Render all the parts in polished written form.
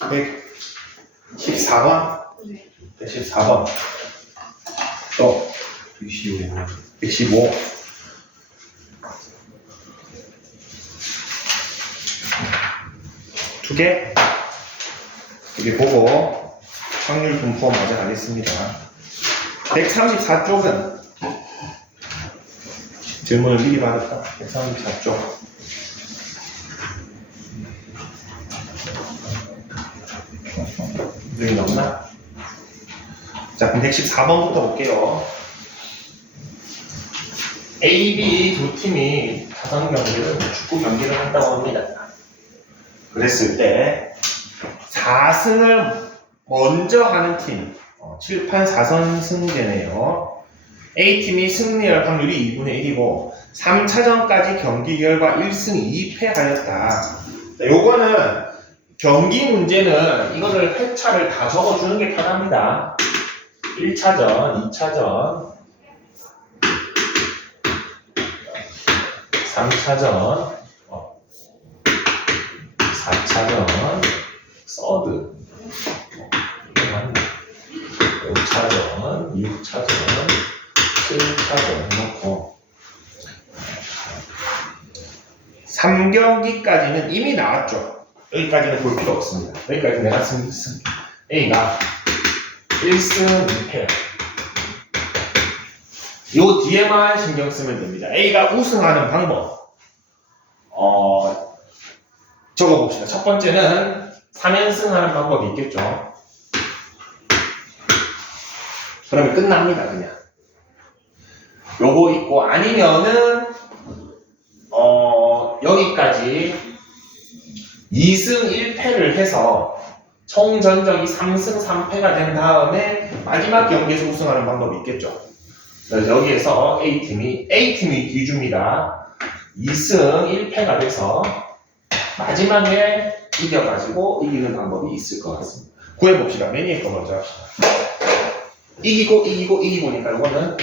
114번? 네. 114번. 또 115. 두 개 보고 확률 분포 먼저 가겠습니다. 134쪽은 질문을 미리 받았다. 134쪽. 여기 없나? 자, 그럼 114번부터 볼게요. A, B 두 팀이 타선 경기를, 축구 경기를 한다고 합니다. 그랬을 때 4승을 먼저 하는 팀, 7판 4선 승제네요. A팀이 승리할 확률이 2분의 1이고 3차전까지 경기 결과 1승 2패 하였다. 요거는 경기 문제는 이거를 회차를 다 적어주는 게 편합니다. 1차전, 2차전, 3차전, 4차전, 서드, 5차전, 6차전, 7차전 해놓고 3경기까지는 이미 나왔죠. 여기까지는 볼 필요 없습니다. 여기까지 내가 A가 1승 2패. 요 뒤에만 신경 쓰면 됩니다. A가 우승하는 방법. 적어봅시다. 첫 번째는 3연승 하는 방법이 있겠죠. 그러면 끝납니다, 그냥. 요거 있고, 아니면은, 여기까지 2승 1패를 해서 총 전적이 3승 3패가 된 다음에 마지막 경기에서 우승하는 방법이 있겠죠. 그래서 여기에서 A팀이 뒤줍니다. 2승 1패가 돼서 마지막에 이겨가지고 이기는 방법이 있을 것 같습니다. 구해봅시다. 맨 위에 거 먼저 합시다. 이기고니까 이거는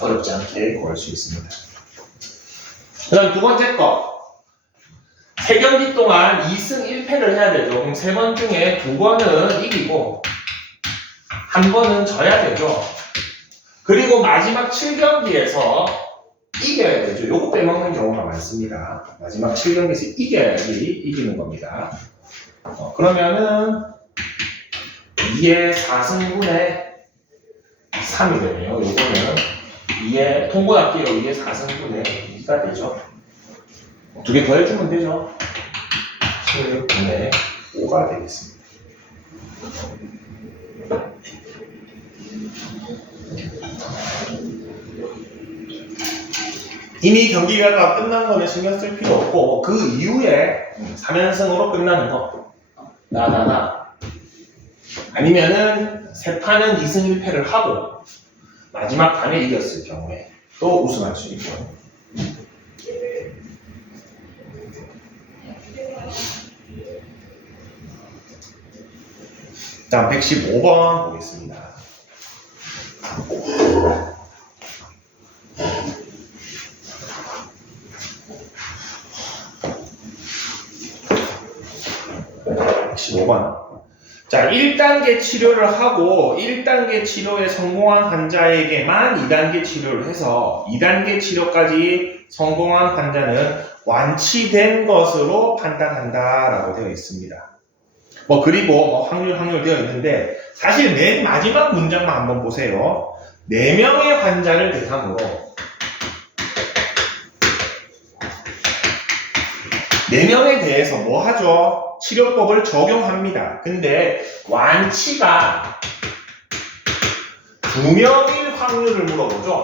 어렵지 않게 구할 수 있습니다. 그 다음 두 번째 거. 3경기 동안 2승 1패를 해야 되죠. 그럼 3번 중에 2번은 이기고 1번은 져야 되죠. 그리고 마지막 7경기에서 이겨야 되죠. 요거 빼먹는 경우가 많습니다. 마지막 7경기에서 이겨야지 이기는 겁니다. 그러면은 2의 4승분의 3이 되네요. 요거는 2의 통분할게요. 2의 4승분의 2가 되죠. 두 개 더해주면 되죠. 16분의 5가 되겠습니다. 이미 경기 결과가 끝난 거는 신경 쓸 필요 없고 그 이후에 3연승으로 끝나는 거 아니면은 3판은 2승 1패를 하고 마지막 판에 이겼을 경우에 또 우승할 수 있죠. 다음 115번 보겠습니다. 자, 1단계 치료를 하고 1단계 치료에 성공한 환자에게만 2단계 치료를 해서 2단계 치료까지 성공한 환자는 완치된 것으로 판단한다라고 되어 있습니다. 그리고 확률 되어 있는데 사실 맨 마지막 문장만 한번 보세요. 4명의 환자를 대상으로 4명에 대해서 뭐 하죠? 치료법을 적용합니다. 근데 완치가 2명일 확률을 물어보죠.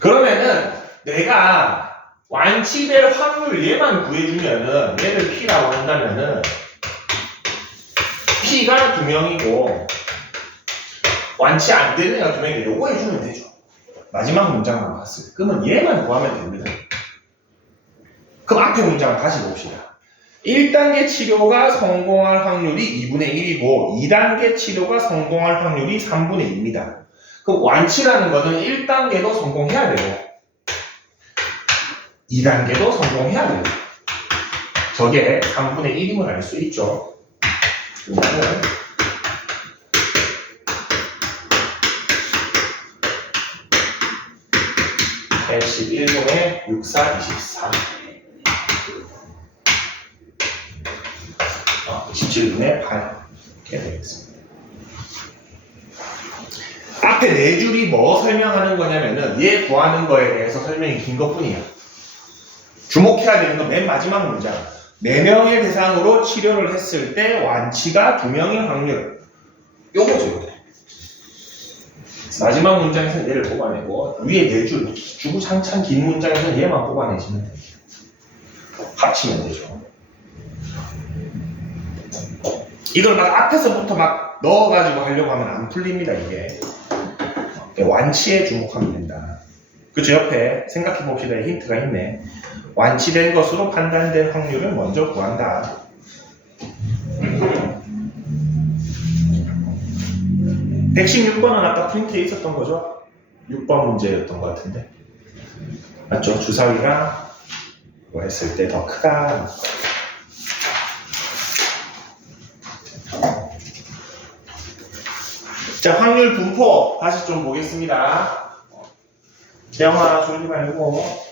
그러면은 내가 완치될 확률 얘만 구해주면은 얘를 P라고 한다면은 P가 2명이고 완치 안 되는 애가 2명인데 요거 해주면 되죠. 마지막 문장만 봤을 때. 그러면 얘만 구하면 됩니다. 그럼 앞에 문장을 다시 봅시다. 1단계 치료가 성공할 확률이 2분의 1이고 2단계 치료가 성공할 확률이 3분의 2입니다. 그럼 완치라는 거는 1단계도 성공해야 되고 2단계도 성공해야 돼요. 저게 3분의 1임을 알 수 있죠. 그러면은 81분의 64, 24 27분의 8 이렇게 되겠습니다. 앞에 네 줄이 뭐 설명하는 거냐면은 얘 구하는 거에 대해서 설명이 긴 것뿐이야. 주목해야 되는 건 맨 마지막 문장. 4명의 대상으로 치료를 했을 때 완치가 2명일 확률. 요거죠. 마지막 문장에서는 얘를 뽑아내고 위에 4줄 주구장창 긴 문장에서는 얘만 뽑아내시면 돼요. 합치면 되죠. 이걸 막 앞에서부터 막 넣어가지고 하려고 하면 안 풀립니다, 이게. 완치에 주목하면 된다. 그쵸, 옆에 생각해 봅시다. 힌트가 있네. 완치된 것으로 판단된 확률을 먼저 구한다. 116번은 아까 프린트에 있었던 거죠? 6번 문제였던 것 같은데. 맞죠? 주사위가 뭐 했을 때 더 크다. 자, 확률 분포 다시 좀 보겠습니다. 재영아, 졸지 말고.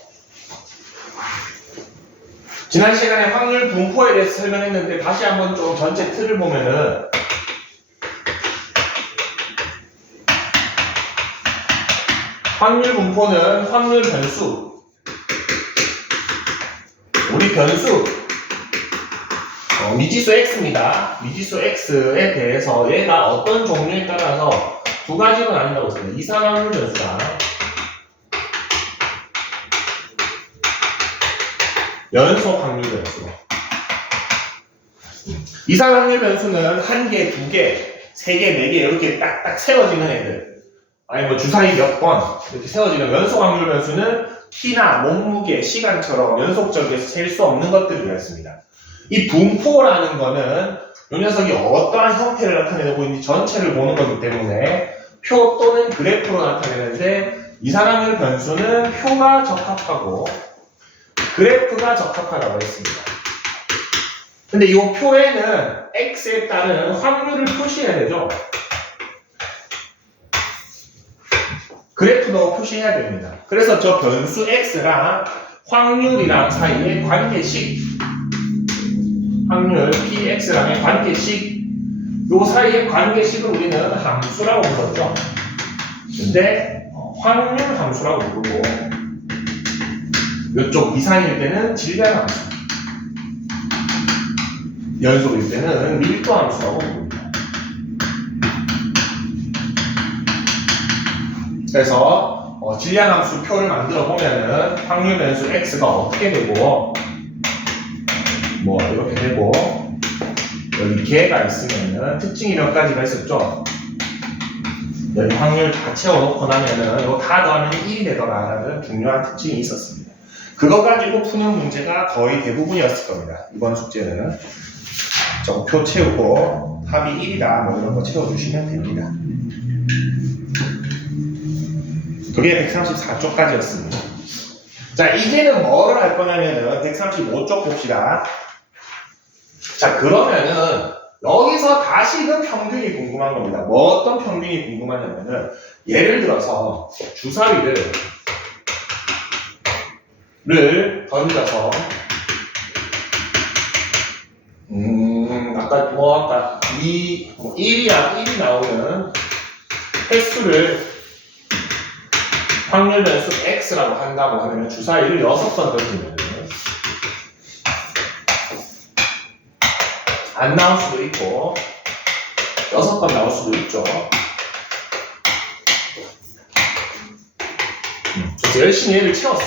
지난 시간에 확률 분포에 대해서 설명했는데 다시 한번 좀 전체 틀을 보면은 확률 분포는 확률 변수, 우리 변수 미지수 x입니다. 미지수 x에 대해서 얘가 어떤 종류에 따라서 두 가지로 나뉜다고 했습니다. 이상확률 변수랑 연속 확률 변수. 이상확률 변수는 1개, 2개, 3개, 4개 이렇게 딱딱 세워지는 애들. 아니 뭐 주사위 몇 번 이렇게 세워지는 연속 확률 변수는 키나 몸무게, 시간처럼 연속적에서 셀 수 없는 것들이라 했습니다. 이 분포라는 거는 이 녀석이 어떠한 형태를 나타내고 있는지 전체를 보는 거기 때문에 표 또는 그래프로 나타내는데 이상확률 변수는 표가 적합하고 그래프가 적합하다고 했습니다. 근데 이 표에는 x에 따른 확률을 표시해야 되죠. 그래프도 표시해야 됩니다. 그래서 저 변수 x랑 확률이랑 사이의 관계식, 확률 px랑의 관계식, 요 사이의 관계식을 우리는 함수라고 불렀죠. 근데 확률 함수라고 부르고 이쪽 이상일 때는 질량 함수, 연속일 때는 밀도 함수라고 부릅니다. 그래서 질량함수 표를 만들어 보면은 확률 변수 x가 어떻게 되고 뭐 이렇게 되고 여기 개가 있으면은 특징이 몇 가지가 있었죠. 여기 확률 다 채워놓고 나면은 이거 다 더하면 1이 되더라라는 중요한 특징이 있었습니다. 그거 가지고 푸는 문제가 거의 대부분이었을 겁니다. 이번 숙제는 저거 표 채우고 합이 1이다 뭐 이런 거 채워주시면 됩니다. 그게 134쪽까지였습니다. 자, 이제는 뭐를 할 거냐면은 135쪽 봅시다. 자, 그러면은 여기서 다시금 평균이 궁금한 겁니다. 뭐 어떤 평균이 궁금하냐면은 예를 들어서 주사위를 던져서 아까 1이 나오는 횟수를 확률 변수 x라고 한다고 하면 주사위를 6번 던지면 안 나올 수도 있고 6번 나올 수도 있죠. 그래서 열심히 얘를 채웠어.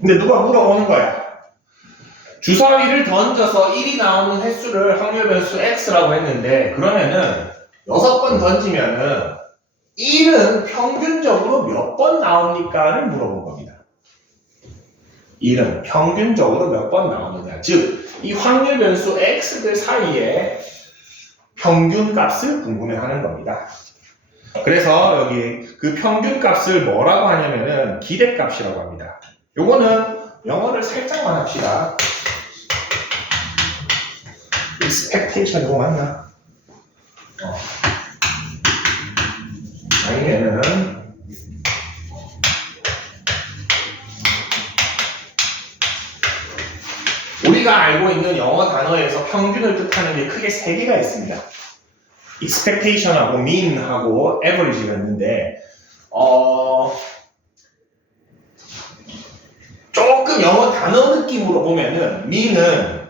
근데 누가 물어보는 거야. 주사위를 던져서 1이 나오는 횟수를 확률 변수 x라고 했는데 그러면은 6번 던지면은 1은 평균적으로 몇 번 나옵니까를 물어본 겁니다. 1은 평균적으로 몇 번 나오느냐. 즉, 이 확률 변수 x들 사이에 평균 값을 궁금해하는 겁니다. 그래서 여기 그 평균 값을 뭐라고 하냐면은 기대값이라고 합니다. 요거는 영어를 살짝만 합시다. expectation 이거 맞나? 아니면은 우리가 알고 있는 영어 단어에서 평균을 뜻하는 게 크게 세 개가 있습니다. expectation하고 mean하고 average가 있는데 조금 영어 단어 느낌으로 보면은 mean은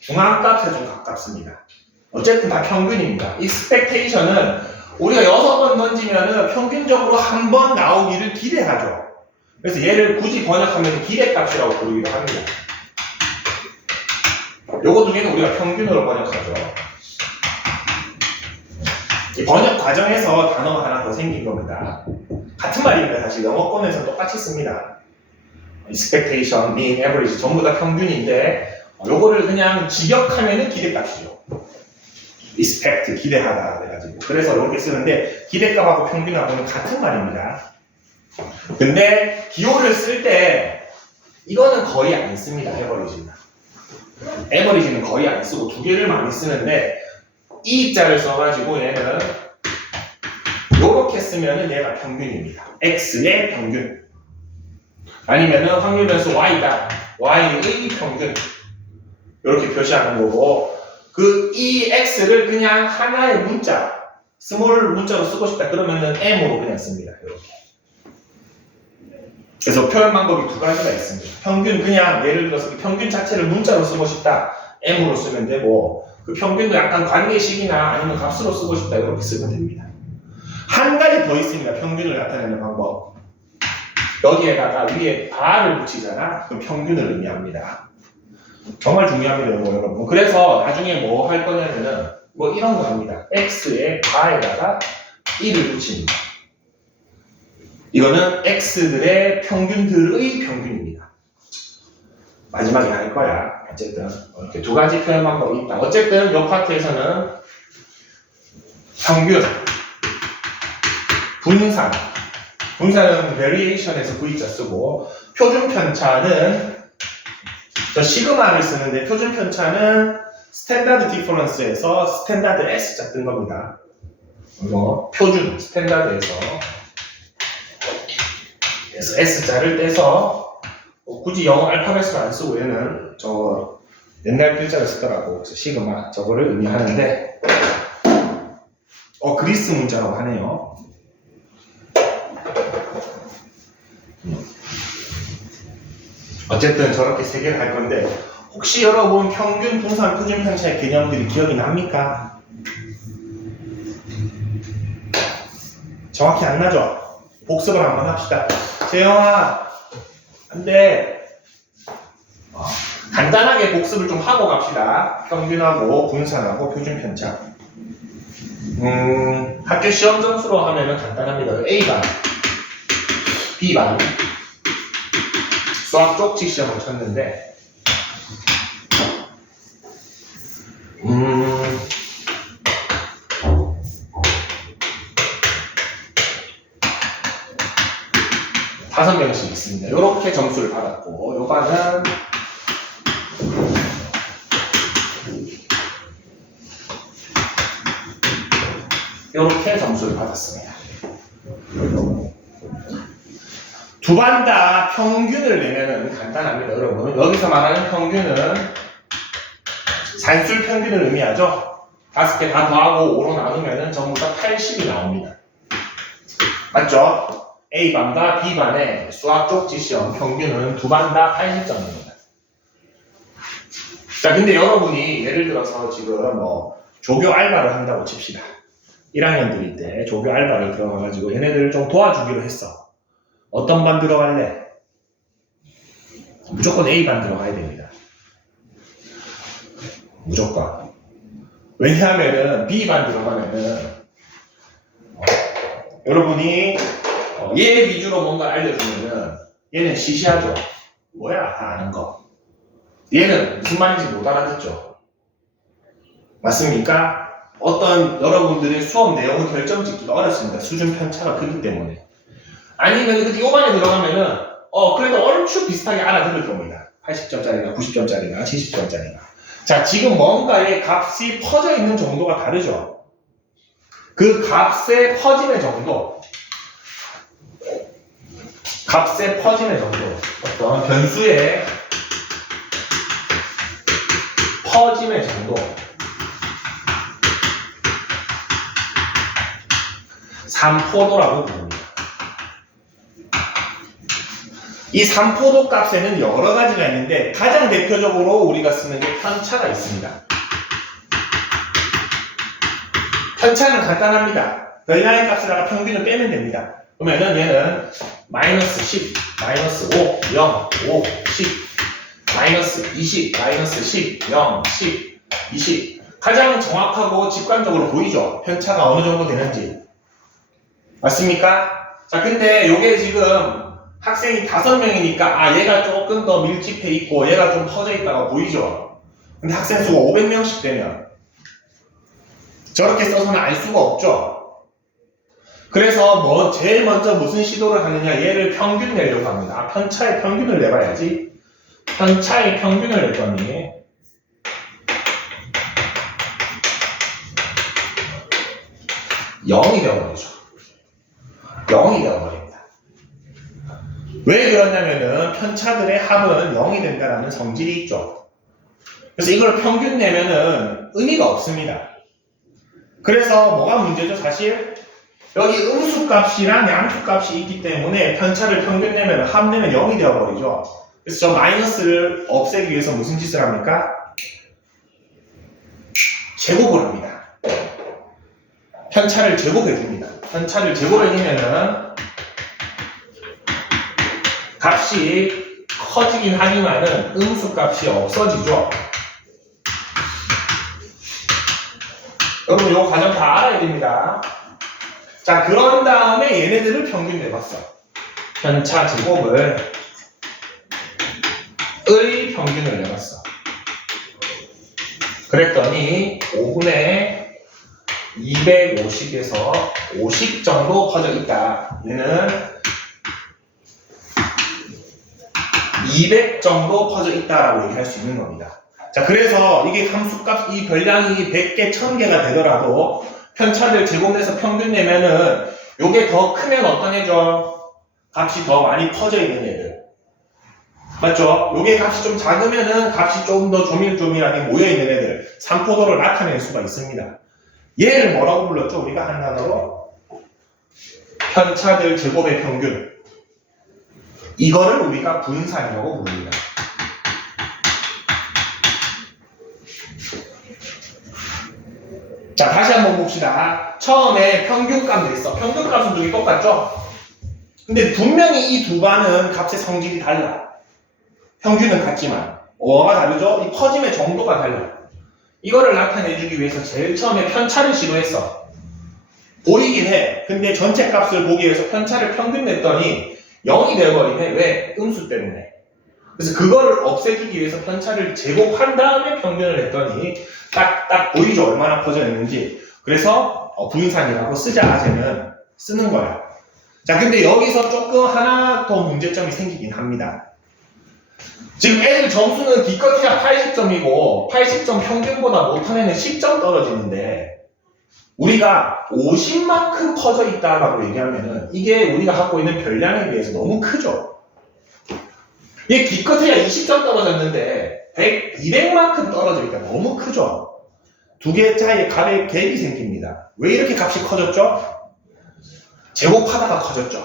중앙값에 좀 가깝습니다. 어쨌든 다 평균입니다. expectation은 우리가 6번 던지면은 평균적으로 한 번 나오기를 기대하죠. 그래서 얘를 굳이 번역하면 기대값이라고 부르기도 합니다. 요거 두 개는 우리가 평균으로 번역하죠. 이 번역 과정에서 단어가 하나 더 생긴 겁니다. 같은 말입니다. 사실 영어권에서 똑같이 씁니다. expectation, mean, average 전부 다 평균인데 요거를 그냥 직역하면은 기대값이죠. expect, 기대하다 그래가지고 그래서 이렇게 쓰는데 기대값하고 평균하고는 같은 말입니다. 근데 기호를 쓸 때 이거는 거의 안 씁니다. average는 거의 안 쓰고 두 개를 많이 쓰는데 이 자를 써가지고 얘는 요렇게 쓰면은 얘가 평균입니다. x의 평균 아니면은 확률 변수 y다. y의 평균 이렇게 표시하는 거고 이 x를 그냥 하나의 문자 스몰 문자로 쓰고 싶다 그러면은 m으로 그냥 씁니다. 이렇게. 그래서 표현 방법이 두 가지가 있습니다. 평균 그냥 예를 들어서 그 평균 자체를 문자로 쓰고 싶다 m으로 쓰면 되고 그 평균도 약간 관계식이나 아니면 값으로 쓰고 싶다 이렇게 쓰면 됩니다. 한 가지 더 있습니다. 평균을 나타내는 방법. 여기에다가 위에 바를 붙이잖아. 그럼 평균을 의미합니다. 정말 중요합니다, 여러분. 그래서 나중에 뭐 할 거냐면은 뭐 이런 거 합니다. x의 바에다가 1을 붙입니다. 이거는 x들의 평균들의 평균입니다. 마지막에 할 거야. 어쨌든 이렇게 두 가지 표현 방법이 있다. 어쨌든 이 파트에서는 평균, 분산은 variation에서 V자 쓰고 표준 편차는 저 시그마를 쓰는데 표준 편차는 스탠다드 디퍼런스에서 스탠다드 S자 뜬 겁니다. 이거 표준 스탠다드에서 그래서 S자를 떼서 굳이 영어 알파벳을 안 쓰고 얘는 저 옛날 글자를 쓰더라고. 그래서 시그마 저거를 의미하는데 그리스 문자라고 하네요. 어쨌든 저렇게 세 개를 할 건데 혹시 여러분 평균, 분산, 표준 편차의 개념들이 기억이 납니까? 정확히 안 나죠? 복습을 한번 합시다. 재영아, 안돼. 간단하게 복습을 좀 하고 갑시다. 평균하고 분산하고 표준 편차. 학교 시험 점수로 하면은 간단합니다. A반, B반. 수학 쪽지 시험을 쳤는데, 다섯 명씩 있습니다. 이렇게 점수를 받았고, 요반은 이렇게 점수를 받았습니다. 두 반 다 평균을 내면은 간단합니다, 여러분. 여기서 말하는 평균은 산술 평균을 의미하죠. 5개 다 더하고 5로 나누면은 전부 다 80이 나옵니다. 맞죠? A반과 B반의 수학 쪽지 시험 평균은 두 반 다 80점입니다. 자, 근데 여러분이 예를 들어서 지금 뭐 조교 알바를 한다고 칩시다. 1학년들일 때 조교 알바를 들어가가지고 얘네들을 좀 도와주기로 했어. 어떤 반 들어갈래? 무조건 A반 들어가야 됩니다. 무조건. 왜냐하면은 B반 들어가면은 여러분이 얘 위주로 뭔가 알려주면은 얘는 시시하죠. 뭐야 다 아는 거. 얘는 무슨 말인지 못 알아듣죠. 맞습니까? 어떤 여러분들의 수업 내용을 결정짓기가 어렵습니다. 수준 편차가 크기 때문에. 아니면 근데 요반에 들어가면은 그래도 얼추 비슷하게 알아들을 겁니다. 80점짜리나 90점짜리나 70점짜리나. 자, 지금 뭔가의 값이 퍼져 있는 정도가 다르죠. 그 값의 퍼짐의 정도, 어떤 변수의 퍼짐의 정도, 삼포도라고 부릅니다. 이 삼포도 값에는 여러 가지가 있는데 가장 대표적으로 우리가 쓰는 게 편차가 있습니다. 편차는 간단합니다. 별량의 값에다가 평균을 빼면 됩니다. 그러면은 얘는 마이너스 10, 마이너스 5, 0, 5, 10, 마이너스 20, 마이너스 10, 0, 10, 20. 가장 정확하고 직관적으로 보이죠? 편차가 어느 정도 되는지. 맞습니까? 자, 근데 요게 지금 학생이 5명이니까 아 얘가 조금 더 밀집해 있고 얘가 좀 퍼져 있다가 보이죠? 근데 학생 수가 500명씩 되면 저렇게 써서는 알 수가 없죠? 그래서 제일 먼저 무슨 시도를 하느냐, 얘를 평균 내려고 합니다. 아, 편차의 평균을 내봐야지. 편차의 평균을 냈더니 0이 되어버리죠. 0이 되어버립니다. 왜 그러냐면은 편차들의 합은 0이 된다는 성질이 있죠. 그래서 이걸 평균 내면은 의미가 없습니다. 그래서 뭐가 문제죠? 사실 여기 음수값이랑 양수값이 있기 때문에 편차를 평균 내면 합 내면 0이 되어버리죠. 그래서 저 마이너스를 없애기 위해서 무슨 짓을 합니까? 제곱을 합니다. 편차를 제곱해줍니다. 편차를 제곱해주면은 값이 커지긴 하지만은 음수값이 없어지죠. 여러분 이거 과정 다 알아야 됩니다. 자, 그런 다음에 얘네들을 평균 내봤어. 편차 제곱을 평균을 내봤어. 그랬더니 5분의 250에서 50 정도 퍼져 있다. 얘는 200 정도 퍼져 있다라고 얘기할 수 있는 겁니다. 자, 그래서 이게 함수값, 이 별량이 100개, 1000개가 되더라도 편차를 제곱내서 평균 내면은 요게 더 크면 어떤 애죠? 값이 더 많이 퍼져 있는 애들. 맞죠? 요게 값이 좀 작으면은 값이 좀 더 조밀조밀하게 모여있는 애들. 삼포도를 나타낼 수가 있습니다. 얘를 뭐라고 불렀죠? 우리가 한 단어로? 편차들 제곱의 평균. 이거를 우리가 분산이라고 부릅니다. 자, 다시 한번 봅시다. 처음에 평균값 냈어. 평균값은 둘이 똑같죠? 근데 분명히 이 두 반은 값의 성질이 달라. 평균은 같지만 뭐가 다르죠? 이 퍼짐의 정도가 달라. 이거를 나타내주기 위해서 제일 처음에 편차를 시도했어. 보이긴 해. 근데 전체 값을 보기 위해서 편차를 평균 냈더니 0이 되어버리네. 왜? 음수 때문에. 그래서 그거를 없애주기 위해서 편차를 제곱한 다음에 평균을 냈더니 딱 보이죠? 얼마나 퍼져 있는지. 그래서 분산이라고 쓰자. 쟤는 쓰는 거야. 자, 근데 여기서 조금 하나 더 문제점이 생기긴 합니다. 지금 애들 점수는 기껏해야 80점이고 80점 평균보다 못한 애는 10점 떨어지는데 우리가 50만큼 퍼져 있다라고 얘기하면은 이게 우리가 갖고 있는 별량에 비해서 너무 크죠. 얘 기껏해야 20점 떨어졌는데 200만큼 떨어져 있다. 너무 크죠. 두 개의 차이에 값의 갭이 생깁니다. 왜 이렇게 값이 커졌죠? 제곱하다가 커졌죠.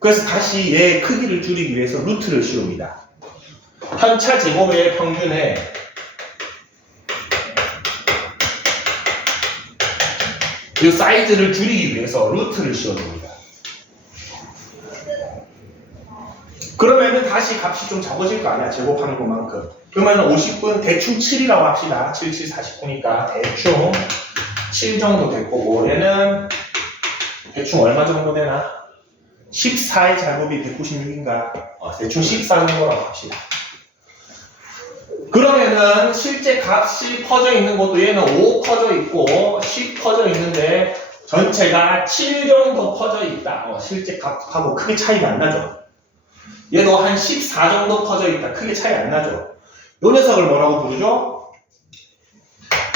그래서 다시 얘의 크기를 줄이기 위해서 루트를 씌웁니다. 편차 제곱의 평균에 이 사이즈를 줄이기 위해서 루트를 씌워줍니다. 그러면은 다시 값이 좀 적어질 거 아니야, 제곱하는 것만큼. 그러면 50분 대충 7이라고 합시다. 7, 7, 49니까 대충 7 정도 될 거고, 얘는 대충 얼마 정도 되나? 14의 제곱이 196인가? 대충 14 정도라고 합시다. 그러면은 실제 값이 퍼져 있는 것도 얘는 5 퍼져 있고 10 퍼져 있는데 전체가 7 정도 퍼져 있다. 실제 값하고 크게 차이가 안 나죠. 얘도 한 14 정도 퍼져 있다. 크게 차이 안 나죠. 요 녀석을 뭐라고 부르죠?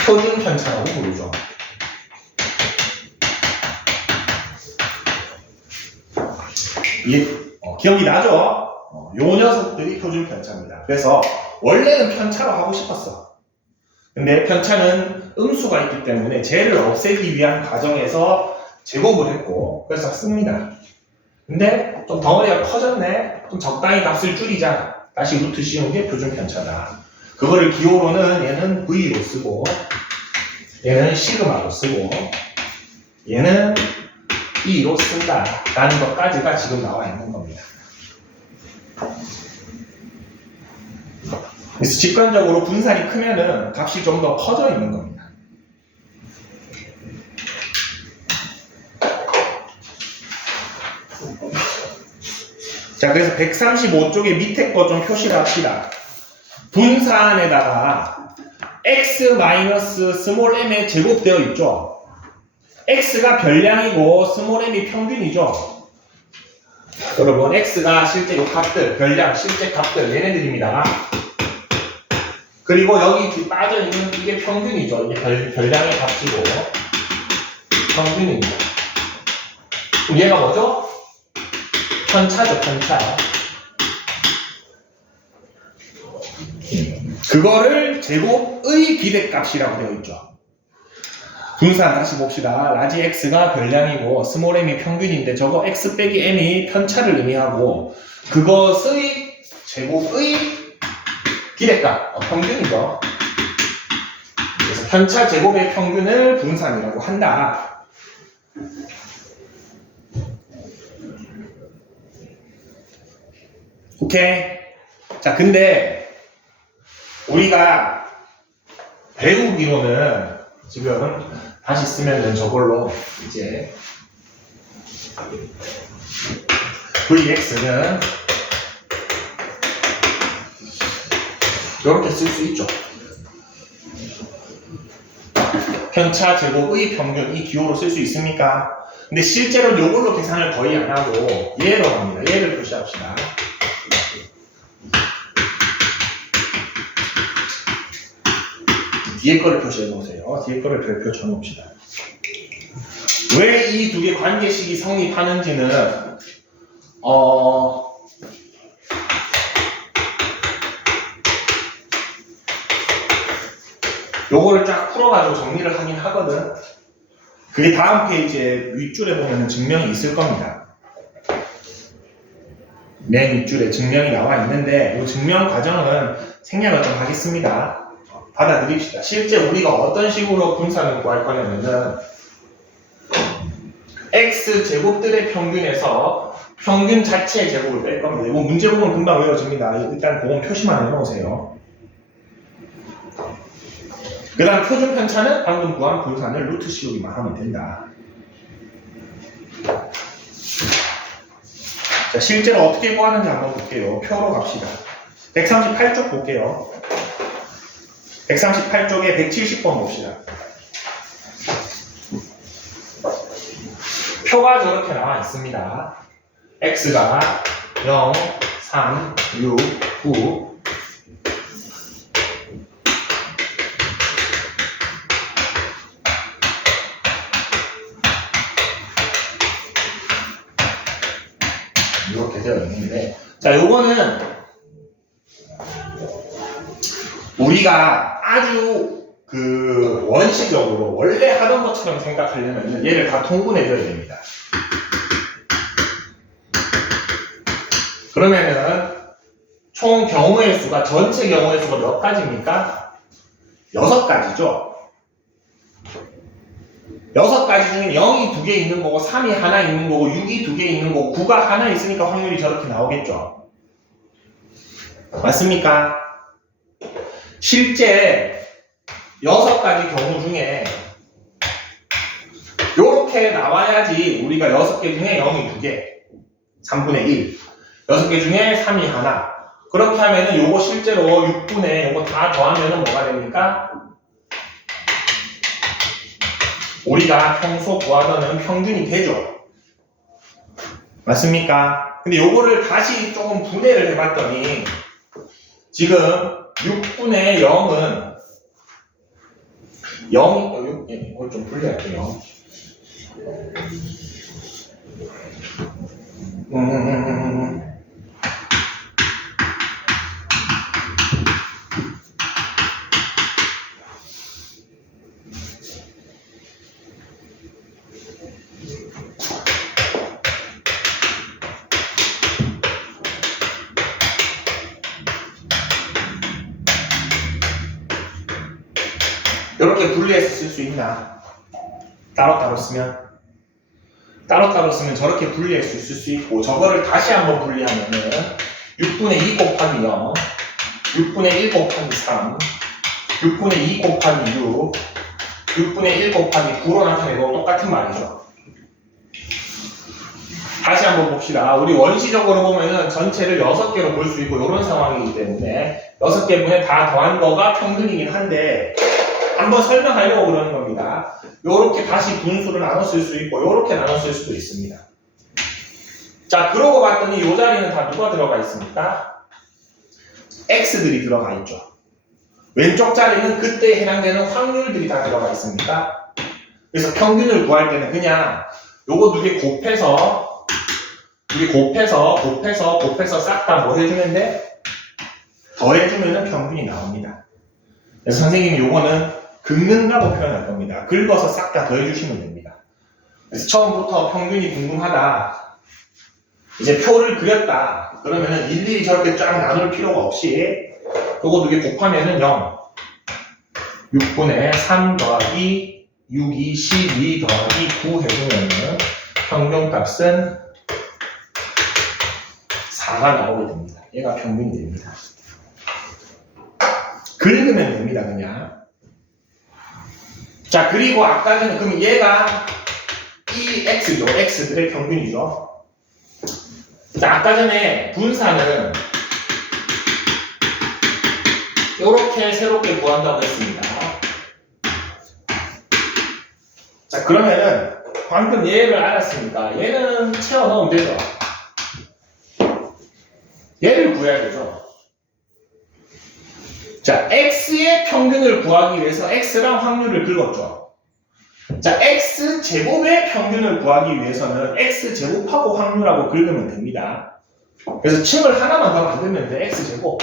표준 편차라고 부르죠. 기억이 나죠? 요 녀석들이 표준 편차입니다. 그래서 원래는 편차로 하고 싶었어. 근데 편차는 음수가 있기 때문에 쟤를 없애기 위한 과정에서 제곱을 했고 그래서 씁니다. 근데 좀 덩어리가 커졌네. 좀 적당히 값을 줄이자. 다시 루트 씌운 게 표준 편차다. 그거를 기호로는 얘는 V로 쓰고 얘는 시그마로 쓰고 얘는 E로 쓴다 라는 것까지가 지금 나와 있는 겁니다. 그래서 직관적으로 분산이 크면은 값이 좀 더 커져 있는 겁니다. 자, 그래서 135쪽의 밑에 거 좀 표시를 합시다. 분산에다가 x-m의 제곱되어 있죠. x가 별량이고 스몰 m이 평균이죠. 여러분 x가 실제 요 값들, 별량, 실제 값들 얘네들입니다. 그리고 여기 빠져있는 이게 평균이죠. 이게 별량의 값이고 평균입니다. 그럼 얘가 뭐죠? 편차죠, 편차. 그거를 제곱의 기대값이라고 되어 있죠. 분산 다시 봅시다. 라지 x가 별량이고 스몰 m이 평균인데 저거 x 빼기 m이 편차를 의미하고 그것의 제곱의 기대값, 평균이죠. 그래서 편차 제곱의 평균을 분산이라고 한다. 오케이. 자, 근데 우리가 배우기로는 지금 다시 쓰면은 저걸로 이제 Vx는 이렇게 쓸 수 있죠. 편차 제곱의 평균 이 기호로 쓸 수 있습니까? 근데 실제로 이걸로 계산을 거의 안 하고 얘로 합니다. 얘를 표시합시다. 뒤에 거를 표시해 놓으세요. 뒤에 거를 별표 쳐놓읍시다. 왜 이 두 개 관계식이 성립하는지는 요거를 쫙 풀어가지고 정리를 하긴 하거든. 그게 다음 페이지에 윗줄에 보면 증명이 있을 겁니다. 맨 윗줄에 증명이 나와 있는데 이 증명 과정은 생략을 좀 하겠습니다. 받아들입시다. 실제 우리가 어떤 식으로 분산을 구할 거냐면은 x 제곱들의 평균에서 평균 자체의 제곱을 뺄 겁니다. 이거 문제 보면 금방 외워집니다. 일단 그건 표시만 해놓으세요. 그 다음 표준 편차는 방금 구한 분산을 루트 씌우기만 하면 된다. 자, 실제로 어떻게 구하는지 한번 볼게요. 표로 갑시다. 138쪽 볼게요. 138쪽에 170번 봅시다. 표가 저렇게 나와 있습니다. x가 0, 3, 6, 9 이렇게 되어 있는데, 자, 요거는 우리가 아주 원시적으로 원래 하던 것처럼 생각하려면 얘를 다 통분해줘야 됩니다. 그러면은 총 경우의 수가 전체 경우의 수가 몇 가지입니까? 6가지죠. 6가지 중에 0이 2개 있는 거고 3이 하나 있는 거고 6이 2개 있는 거고 9가 하나 있으니까 확률이 저렇게 나오겠죠. 맞습니까? 실제 6가지 경우 중에 이렇게 나와야지 우리가 6개 중에 0이 2개 3분의 1 6개 중에 3이 하나 그렇게 하면은 요거 실제로 6분의 요거 다 더하면은 뭐가 됩니까? 우리가 평소 구하던 평균이 되죠. 맞습니까? 근데 요거를 다시 조금 분해를 해봤더니 지금 6분의 0은 0, 이걸 좀 분리할게요. 이렇게 분리해서 쓸 수 있나? 따로따로 쓰면 저렇게 분리해서 쓸 수 있고, 저거를 다시 한번 분리하면은 6분의 2 곱하기 0, 6분의 1 곱하기 3, 6분의 2 곱하기 6, 6분의 1 곱하기 9로 나타내고 똑같은 말이죠. 다시 한번 봅시다. 우리 원시적으로 보면은 전체를 6개로 볼 수 있고 이런 상황이기 때문에 6개분에 다 더한 거가 평균이긴 한데 한번 설명하려고 그러는 겁니다. 요렇게 다시 분수를 나눠 쓸 수 있고 요렇게 나눠 쓸 수도 있습니다. 자, 그러고 봤더니 이 자리는 다 누가 들어가 있습니까? x들이 들어가 있죠. 왼쪽 자리는 그때에 해당되는 확률들이 다 들어가 있습니다. 그래서 평균을 구할 때는 그냥 요거 두 개 곱해서 싹 다 뭐 해주면 돼? 더해주면 평균이 나옵니다. 그래서 선생님이 요거는 긁는다고 표현할 겁니다. 긁어서 싹 다 더해주시면 됩니다. 그래서 처음부터 평균이 궁금하다. 이제 표를 그렸다. 그러면은 일일이 저렇게 쫙 나눌 필요가 없이 요거 두 개 곱하면은 0. 6분의 3 더하기 6이 12 더하기 9 해주면은 평균값은 4가 나오게 됩니다. 얘가 평균이 됩니다. 긁으면 됩니다, 그냥. 자, 그리고 아까 전에, 그럼 얘가 이 x죠. x들의 평균이죠. 자, 아까 전에 분사는 이렇게 새롭게 구한다고 했습니다. 자, 그러면은 방금 얘를 알았으니까 얘는 채워 넣으면 되죠. 얘를 구해야 되죠. 자, x의 평균을 구하기 위해서 x랑 확률을 긁었죠. 자, x제곱의 평균을 구하기 위해서는 x제곱하고 확률하고 긁으면 됩니다. 그래서 층을 하나만 더 만들면 돼. x제곱.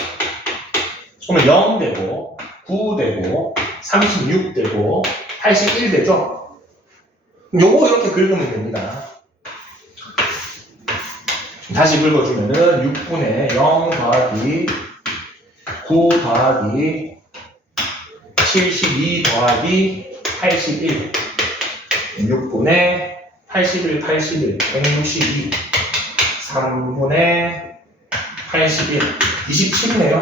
그러면 0 되고 9 되고 36 되고 81 되죠. 요거 이렇게 긁으면 됩니다. 다시 긁어주면은 6분의 0 더하기 9 더하기 72 더하기 81 6분의 81, 162 3분의 81 27이네요.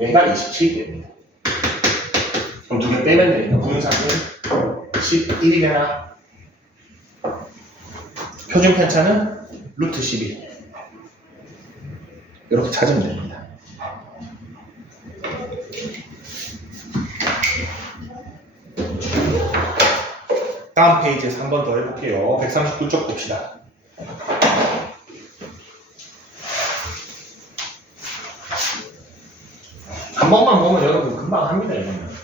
얘가 27이 됩니다. 그럼 두 개 빼면 되니까 분사는 11이 되나? 표준 편차는 루트 11 이렇게 찾으면 됩니다. 다음 페이지에서 한 번 더 해볼게요. 139쪽 봅시다. 한 번만 보면 여러분 금방 합니다. 이거는.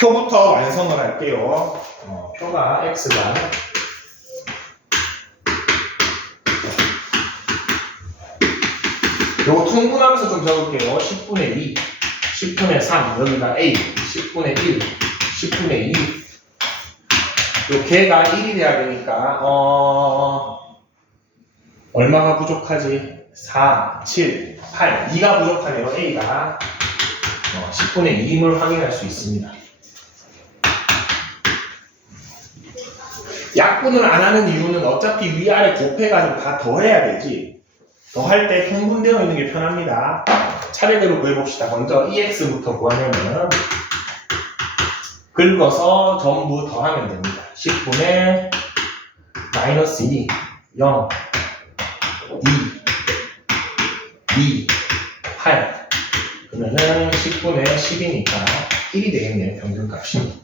표부터 완성을 할게요. 표가 x가 요거 통분하면서 좀 적을게요. 10분의 2 10분의 3 여기가 a 10분의 1 10분의 2 요 개가 1이 돼야 되니까 얼마가 부족하지? 4, 7, 8 2가 부족하네요. a가 10분의 2임을 확인할 수 있습니다. 약분을 안 하는 이유는 어차피 위아래 곱해가지고 다 더해야 되지. 더할 때 통분되어 있는 게 편합니다. 차례대로 구해봅시다. 먼저 EX부터 구하려면 긁어서 전부 더하면 됩니다. 10분의 마이너스 2, 0, 2, 2, 8 그러면은 10분의 10이니까 1이 되겠네요. 평균값이.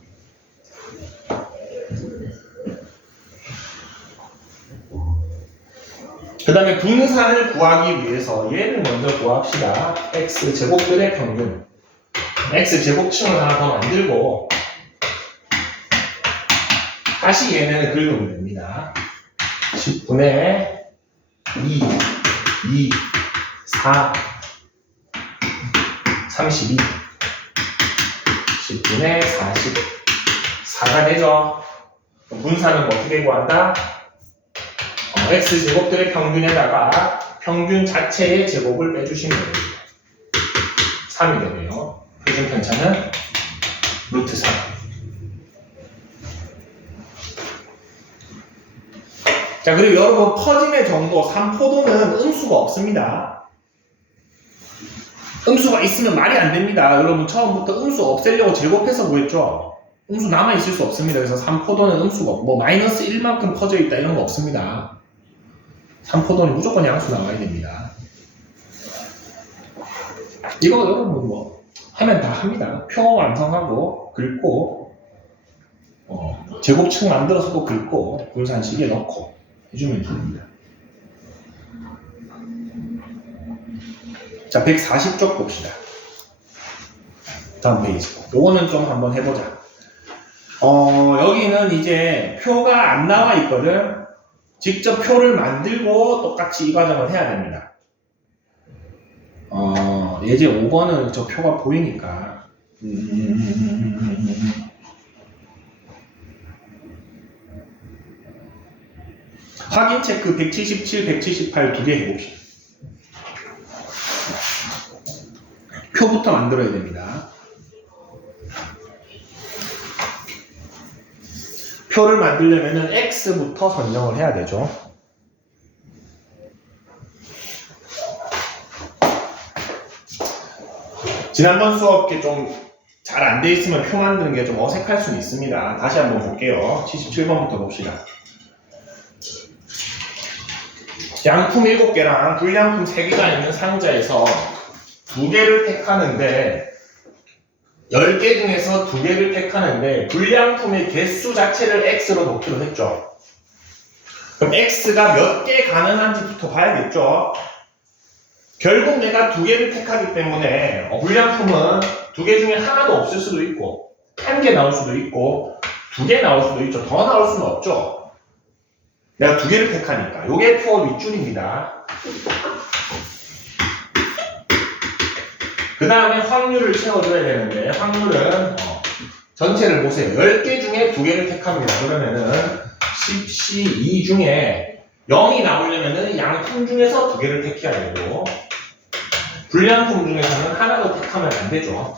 그 다음에 분산을 구하기 위해서 얘를 먼저 구합시다. x제곱들의 평균. x 제곱층을 하나 더 만들고 다시 얘네는 긁으면 됩니다. 10분의 2, 2, 4, 32, 10분의 40, 4가 되죠. 분산은 어떻게 구한다? x제곱들의 평균에다가 평균 자체의 제곱을 빼주시면 됩니다. 3이 되네요. 표준 편차는 루트 3. 자, 그리고 여러분 퍼짐의 정도 3포도는 음수가 없습니다. 음수가 있으면 말이 안 됩니다. 여러분 처음부터 음수 없애려고 제곱해서 구했죠. 음수 남아있을 수 없습니다. 그래서 3포도는 음수가 뭐 마이너스 1만큼 퍼져 있다 이런 거 없습니다. 3포도는 무조건 양수 나와야 됩니다. 이거 여러분 뭐 하면 다 합니다. 표 완성하고 긁고 제곱층 만들어서도 긁고 분산식에 넣고 해주면 됩니다. 자, 140쪽 봅시다. 다음 페이지. 요거는 좀 한번 해보자. 여기는 이제 표가 안 나와 있거든. 직접 표를 만들고 똑같이 이 과정을 해야 됩니다. 예제 5번은 저 표가 보이니까. 확인 체크 177, 178 두 개 해봅시다. 표부터 만들어야 됩니다. 표를 만들려면 X부터 선정을 해야 되죠. 지난번 수업에 좀 잘 안 돼 있으면 표 만드는 게 좀 어색할 수는 있습니다. 다시 한번 볼게요. 77번부터 봅시다. 양품 7개랑 불량품 3개가 있는 상자에서 2개를 택하는데 10개 중에서 2개를 택하는데 불량품의 개수 자체를 X로 놓기로 했죠. 그럼 X가 몇 개 가능한지부터 봐야겠죠. 결국 내가 2개를 택하기 때문에 불량품은 2개 중에 하나도 없을 수도 있고 1개 나올 수도 있고 2개 나올 수도 있죠. 더 나올 수는 없죠. 내가 2개를 택하니까. 요게 표 밑줄입니다. 그 다음에 확률을 채워줘야 되는데 확률은 전체를 보세요. 10개 중에 2개를 택합니다. 그러면은 10C 2 중에 0이 나오려면은 양품 중에서 2개를 택해야 되고 불량품 중에서는 하나도 택하면 안 되죠.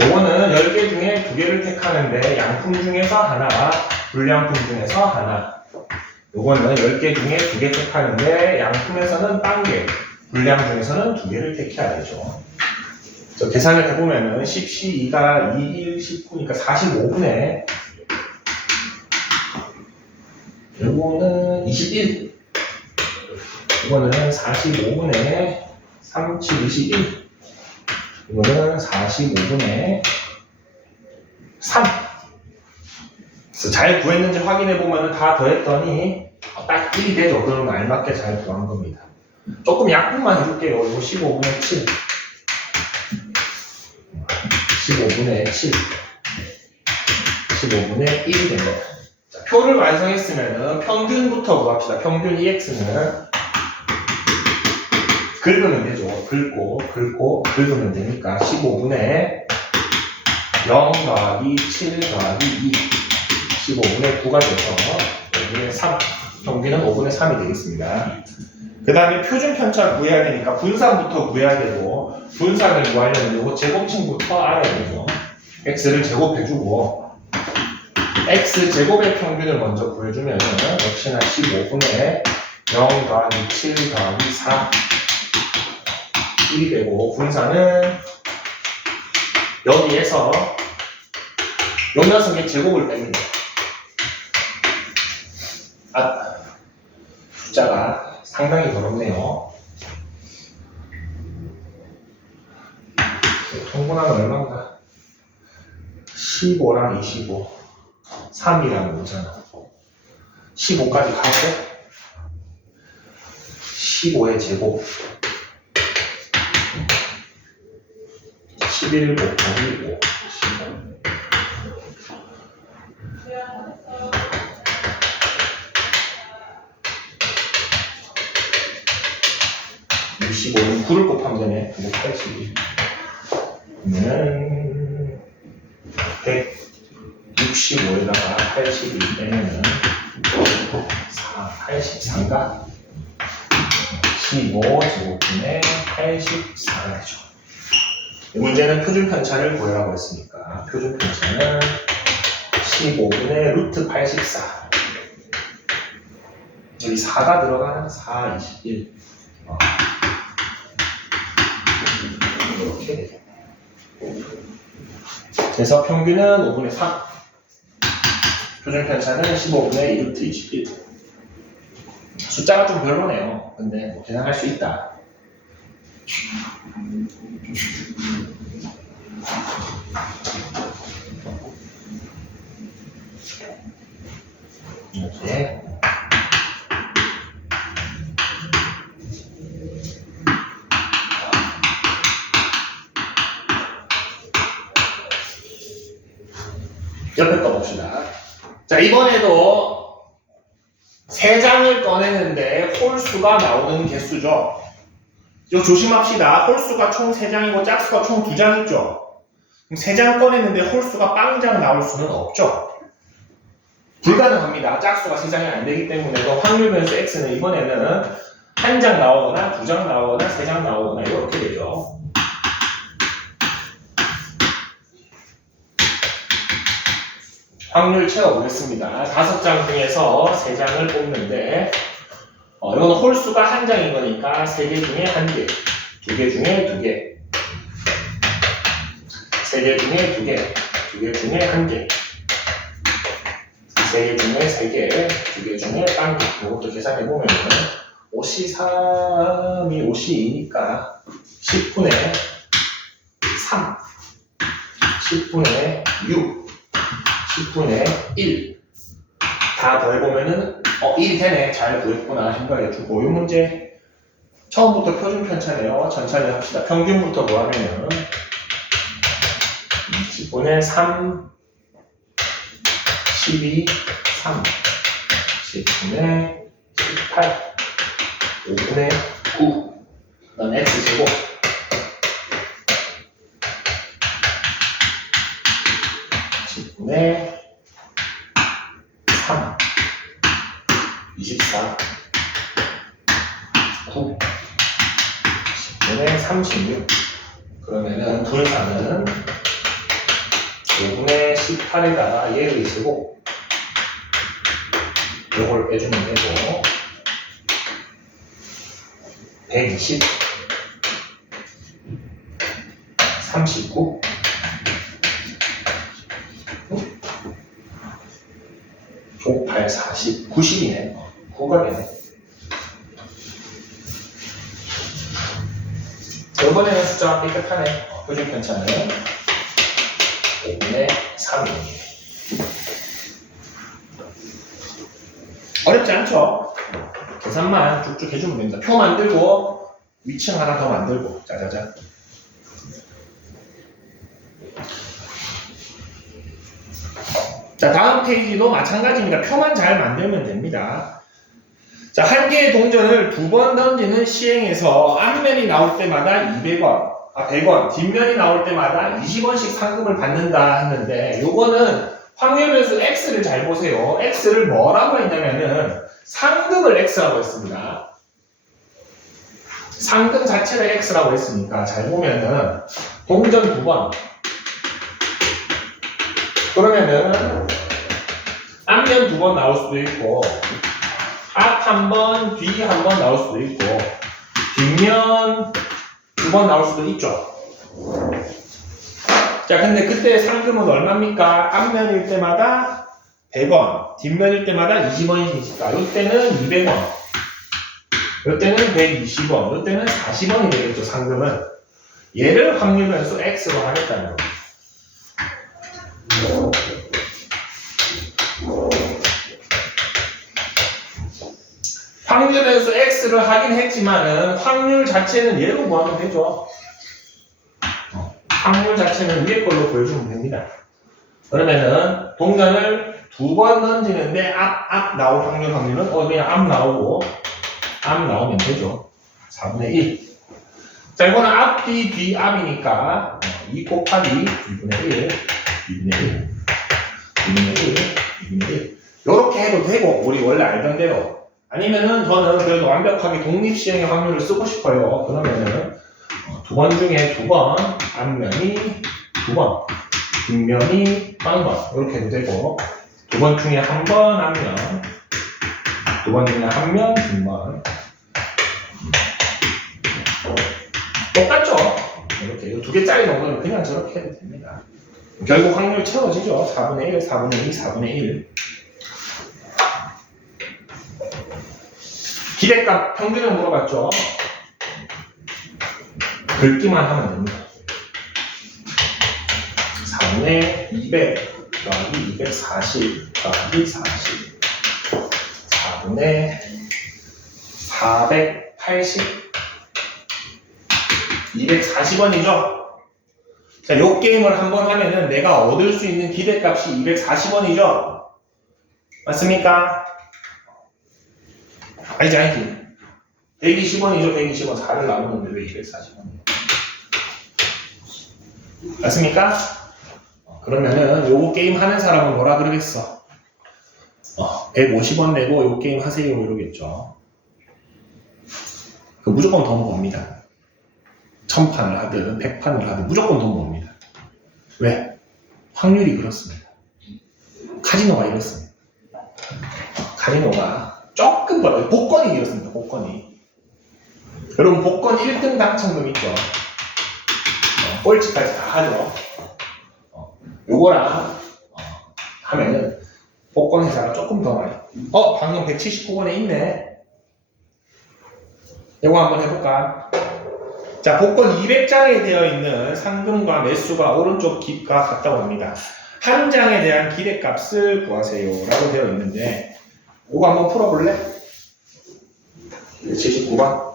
요거는 10개 중에 2개를 택하는데 양품 중에서 하나, 불량품 중에서 하나. 요거는 10개 중에 2개 택하는데 양품에서는 1개, 불량 중에서는 2개를 택해야 되죠. 저 계산을 해보면은 10C2가 2, 1, 19니까 45분의 요거는 21. 이거는 45분의 3, 7, 21. 이거는 45분의 3. 그래서 잘 구했는지 확인해보면 다 더했더니 딱 1이 되죠. 그러면 알맞게 잘 구한 겁니다. 조금 약분만 해줄게요. 이거 15분의 7. 15분의 7. 15분의 1이 됩니다. 자, 표를 완성했으면 평균부터 구합시다. 평균 EX는 긁으면 되죠. 긁고 긁으면 되니까 15분의 0 더하기 7 더하기 2 15분의 9가 돼서 5분의 3 평균은 5분의 3이 되겠습니다. 그 다음에 표준 편차 구해야 되니까 분산부터 구해야 되고 분산을 구하려면 이거 제곱층부터 알아야 되죠. x를 제곱해주고 x 제곱의 평균을 먼저 구해주면 역시나 15분의 0 더하기 7 더하기 4 1이 되고 분산은 여기에서 요 녀석의 제곱을 뺍니다. 숫자가 상당히 더럽네요. 통분하면 얼마인가? 15랑 25 3이랑 5잖아. 15까지 가고 15의 제곱 11 곱하기 5. 65는 9를 곱하면 되네. 82. 그러면 165에다가 82 빼면은 84인가? 15 제곱분의 84가 되죠. 이 문제는 표준 편차를 구하라고 했으니까 표준 편차는 15분의 루트 84. 여기 4가 들어가는 4, 21. 이렇게 되죠. 그래서 평균은 5분의 3. 표준 편차는 15분의 2루트 21. 숫자가 좀 별로네요. 근데 뭐 계산할 수 있다. 이렇게. 옆에 거 봅시다. 자, 이번에도 3장을 꺼내는데 홀수가 나오는 개수죠. 이거 조심합시다. 홀수가 총 3장이고 짝수가 총 2장 있죠. 그럼 3장 꺼내는데 홀수가 빵장 나올 수는 없죠. 불가능합니다. 짝수가 3장이 안 되기 때문에 확률 변수 x는 이번에는 1장 나오거나 2장 나오거나 3장 나오거나 이렇게 되죠. 확률 채워보겠습니다. 5장 중에서 3장을 뽑는데 이거는 홀수가 1장인 거니까 3개 중에 1개, 2개 중에 2개, 3개 중에 2개, 2개 중에 1개, 3개 중에 3개, 2개 중에 1개. 이것도 계산해보면 5시 3이 5시 2니까 10분의 3, 10분의 6, 10분의 1. 다 더해보면은 1이 되네. 잘 구했구나 생각해주고 이 문제 처음부터 표준 편차네요. 천천히 합시다. 평균부터 구하면은 10분의 3, 12, 3, 10분의 18, 5분의 9. 그 다음 x제곱. 네, 3, 24, 9, 10분의 36. 그러면은 분산은 5분의 18에다가 얘의 제곱. 요걸 빼주면 되고 120, 39, 5, 8, 40, 90이네. 9가 되네. 이번에는 숫자가 깨끗하네. 표준 편차는 5분의 3입니다. 어렵지 않죠? 계산만 쭉쭉 해주면 됩니다. 표 만들고 위층 하나 더 만들고 짜자자. 자, 다음 페이지도 마찬가지입니다. 표만 잘 만들면 됩니다. 자, 한 개의 동전을 2번 던지는 시행에서 앞면이 나올 때마다 200원, 100원, 뒷면이 나올 때마다 20원씩 상금을 받는다 했는데 요거는 확률 변수 x를 잘 보세요. x를 뭐라고 했냐면은 상금을 x라고 했습니다. 상금 자체를 x라고 했으니까 잘 보면은 동전 2번 그러면은 앞면 2번 나올 수도 있고 앞 1번, 뒤 1번 나올 수도 있고 뒷면 2번 나올 수도 있죠. 자, 근데 그때 상금은 얼마입니까? 앞면일 때마다 100원, 뒷면일 때마다 20원이니까 이때는 200원, 이때는 120원, 이때는 40원이 되겠죠. 상금은 얘를 확률 변수 x로 하겠다는 겁니다. 확률 변수 x를 하긴 했지만은 확률 자체는 얘로 구하면 되죠. 확률 자체는 위에 걸로 보여주면 됩니다. 그러면은 동전을 2번 던지는데 앞 나올 확률은 그냥 앞 나오면 되죠. 4분의 1. 자, 이거는 앞, 뒤, 앞이니까 2 곱하기 2분의 1, 2분의 1, 2분의 1, 2분의 1. 요렇게 해도 되고, 우리 원래 알던 대로. 아니면은 저는 그래도 완벽하게 독립시행의 확률을 쓰고 싶어요. 그러면은 2번 중에 2번, 앞면이 2번, 뒷면이 1번. 이렇게 해도 되고, 2번 중에 1번, 앞면, 2번 중에 1면, 뒷면. 똑같죠? 이렇게 2개짜리 정도는 그냥 저렇게 해도 됩니다. 결국 확률 채워지죠. 4분의 1, 4분의 2, 4분의 1. 기대값 평균을 물어봤죠. 긁기만 하면 됩니다. 4분의 200 더하기 240 더하기 40 4분의 480 240원이죠. 자, 요 게임을 한번 하면은 내가 얻을 수 있는 기대값이 240원이죠. 맞습니까? 아니지. 120원이죠. 120원. 4를 나누는데 왜 240원이에요? 맞습니까? 그러면은 요거 게임 하는 사람은 뭐라 그러겠어? 150원 내고 요 게임 하세요 이러겠죠. 무조건 돈 법니다. 1000판을 하든 100판을 하든 무조건 돈 법니다. 왜? 확률이 그렇습니다. 카지노가 이렇습니다. 카지노가 조금 벌어요. 복권이 이렇습니다. 복권이. 여러분 복권 1등 당첨금 있죠? 꼴찌까지 다 하죠. 요거랑 하면은 복권 회사가 조금 더 많이. 방금 179번에 있네. 요거 한번 해볼까? 자, 복권 200장에 되어 있는 상금과 매수가 오른쪽 깃과 같다고 합니다. 한 장에 대한 기대값을 구하세요 라고 되어 있는데 이거 한번 풀어볼래? 79번.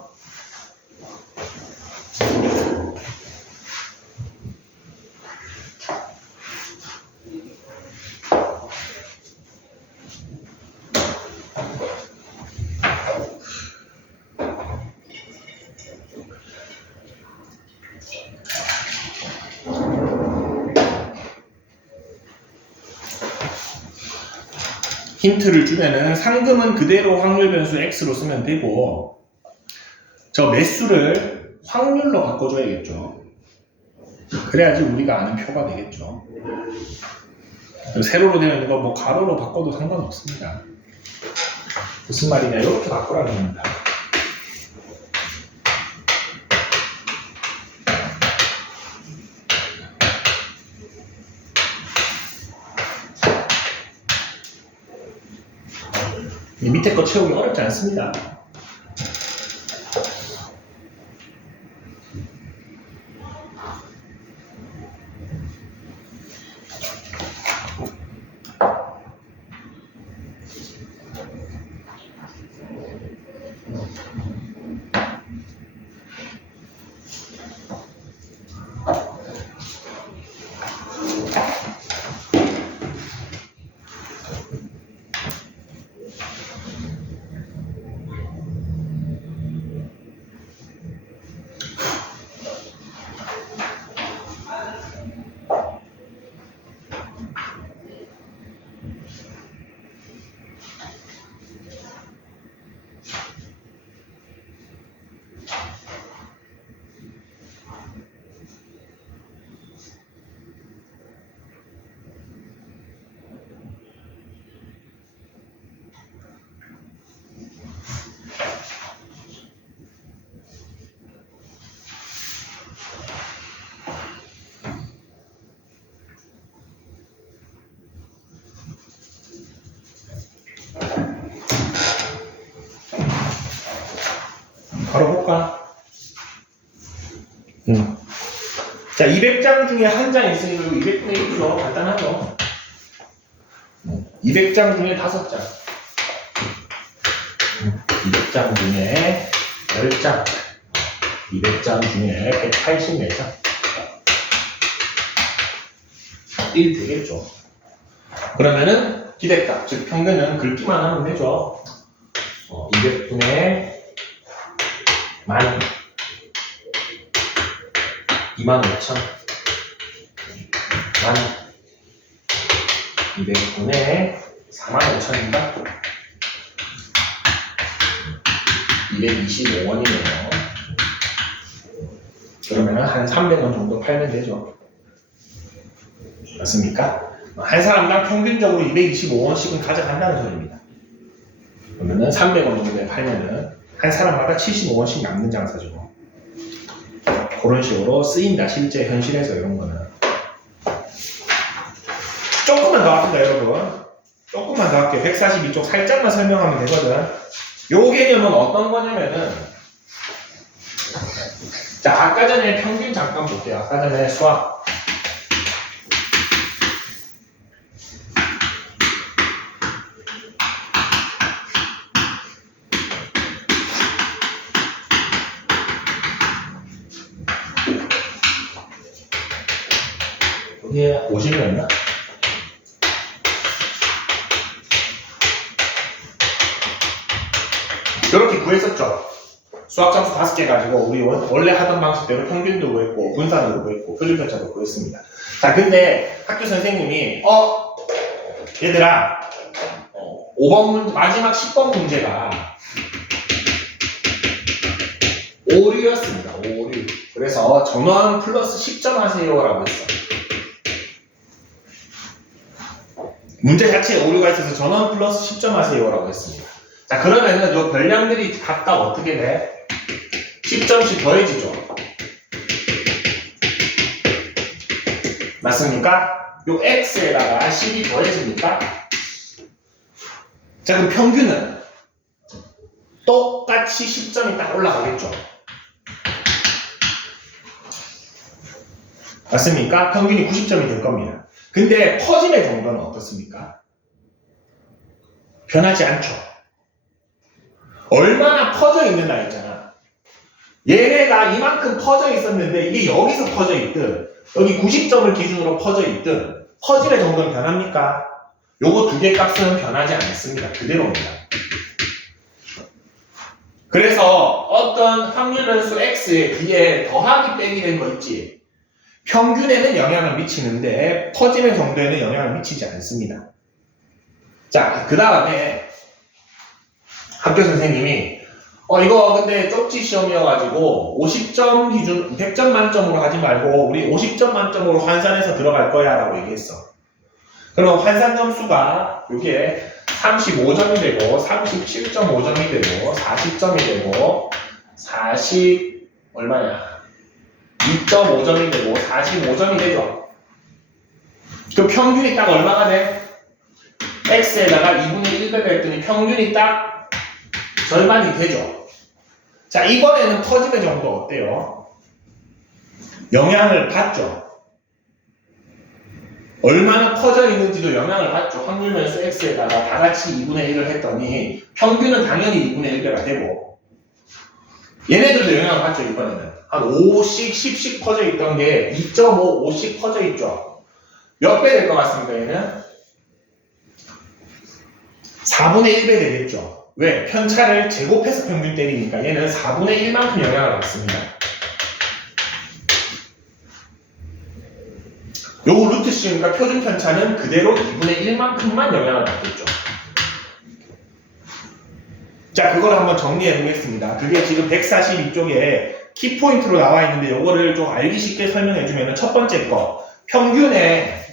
힌트를 주면은 상금은 그대로 확률 변수 x로 쓰면 되고 저 매수를 확률로 바꿔줘야겠죠. 그래야지 우리가 아는 표가 되겠죠. 세로로 되어 있는 거 뭐 가로로 바꿔도 상관없습니다. 무슨 말이냐, 이렇게 바꾸라는 겁니다. 밑에 거 채우기 어렵지 않습니다. 바로 볼까? 자, 200장 중에 한 장 있으니까 200분의 1이죠. 간단하죠. 200장 중에 5장. 200장 중에 10장. 200장 중에 184장. 1 되겠죠. 그러면은 기대값, 즉 평균은 긁기만 하면 되죠. 200분의 만 25,000 만 200분의 45,000인가? 225원이네요. 그러면 한 300원 정도 팔면 되죠. 맞습니까? 한 사람당 평균적으로 225원씩은 가져간다는 소리입니다. 그러면은 300원 정도에 팔면은 한 사람마다 75원씩 남는 장사죠. 그런 식으로 쓰인다. 실제 현실에서 이런 거는. 조금만 더 합니다, 여러분. 조금만 더 할게요. 142쪽 살짝만 설명하면 되거든. 요 개념은 어떤 거냐면은, 자, 아까 전에 평균 잠깐 볼게요. 아까 전에 수학. 이게 50이었나? 이렇게 구했었죠. 수학 점수 5개 가지고 우리 원래 하던 방식대로 평균도 구했고 분산도 구했고 표준편차도 구했습니다. 자, 근데 학교 선생님이 얘들아 5번 문제, 마지막 10번 문제가 오류였습니다. 오류. 그래서 전원 플러스 10점 하세요 라고 했어요. 문제 자체에 오류가 있어서 전원 플러스 10점 하세요 라고 했습니다. 자, 그러면은 요 별량들이 각각 어떻게 돼? 10점씩 더해지죠. 맞습니까? 요 x에다가 10이 더해집니까? 자, 그럼 평균은 똑같이 10점이 딱 올라가겠죠. 맞습니까? 평균이 90점이 될 겁니다. 근데 퍼짐의 정도는 어떻습니까? 변하지 않죠. 얼마나 퍼져 있느냐 했잖아. 얘네가 이만큼 퍼져 있었는데 이게 여기서 퍼져 있든 여기 90점을 기준으로 퍼져 있든 퍼짐의 정도는 변합니까? 요거 두 개 값은 변하지 않습니다. 그대로입니다. 그래서 어떤 확률 변수 x에 뒤에 더하기 빼기 된 거 있지. 평균에는 영향을 미치는데 퍼짐의 정도에는 영향을 미치지 않습니다. 자, 그 다음에 학교 선생님이 이거 근데 쪽지 시험이어가지고 50점 기준 100점 만점으로 하지 말고 우리 50점 만점으로 환산해서 들어갈 거야 라고 얘기했어. 그럼 환산 점수가 이게 35점이 되고 37.5점이 되고 40점이 되고 40 얼마냐 2.5점이 되고 45점이 되죠. 그 평균이 딱 얼마가 돼? x에다가 2분의 1배 했더니 평균이 딱 절반이 되죠. 자, 이번에는 퍼짐의 정도 어때요? 영향을 받죠. 얼마나 퍼져 있는지도 영향을 받죠. 확률 변수 x에다가 다 같이 2분의 1을 했더니 평균은 당연히 2분의 1배가 되고 얘네들도 영향을 받죠. 이번에는 한 5씩 10씩 퍼져 있던 게 2.5, 5씩 퍼져 있죠. 몇 배 될 것 같습니까? 얘는 4분의 1배 되겠죠. 왜? 편차를 제곱해서 평균 때리니까 얘는 4분의 1만큼 영향을 받습니다. 요거 루트 씌우니까 표준 편차는 그대로 2분의 1만큼만 영향을 받겠죠. 자, 그걸 한번 정리해 보겠습니다. 그게 지금 142쪽에 키포인트로 나와 있는데 요거를 좀 알기 쉽게 설명해 주면 첫 번째 거 평균에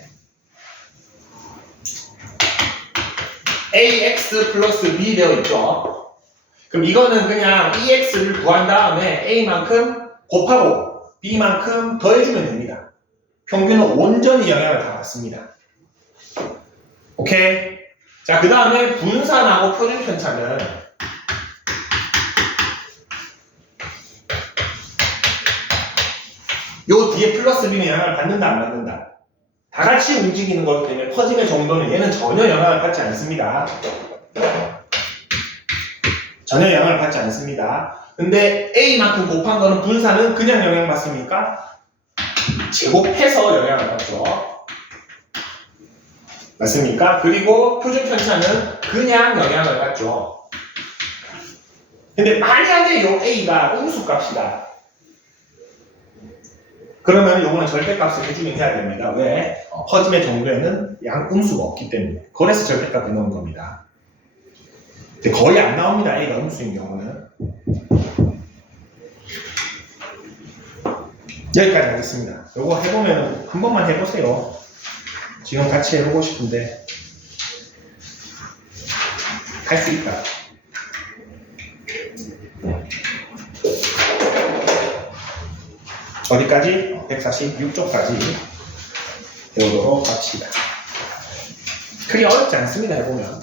ax 플러스 b 되어 있죠. 그럼 이거는 그냥 ex를 구한 다음에 a만큼 곱하고 b만큼 더해주면 됩니다. 평균은 온전히 영향을 다 받습니다. 오케이? 자, 그 다음에 분산하고 표준 편차는 요 뒤에 플러스 b는 영향을 받는다 안 받는다? 다 같이 움직이는 거기 때문에 퍼짐의 정도는 얘는 전혀 영향을 받지 않습니다. 전혀 영향을 받지 않습니다. 근데 a만큼 곱한 거는 분산은 그냥 영향을 받습니까? 제곱해서 영향을 받죠. 맞습니까? 그리고 표준 편차는 그냥 영향을 받죠. 근데 만약에 요 A가 음수값이다. 그러면 요거는 절대값을 해주긴 해야 됩니다. 왜? 허짐의 정도에는 음수가 없기 때문에. 그래서 절대값을 넣은 겁니다. 근데 거의 안 나옵니다. A가 음수인 경우는. 여기까지 하겠습니다. 요거 해보면 한 번만 해보세요. 지금 같이 해보고 싶은데 할 수 있다. 어디까지? 146쪽까지 배우도록 합시다. 크게 어렵지 않습니다. 해보면.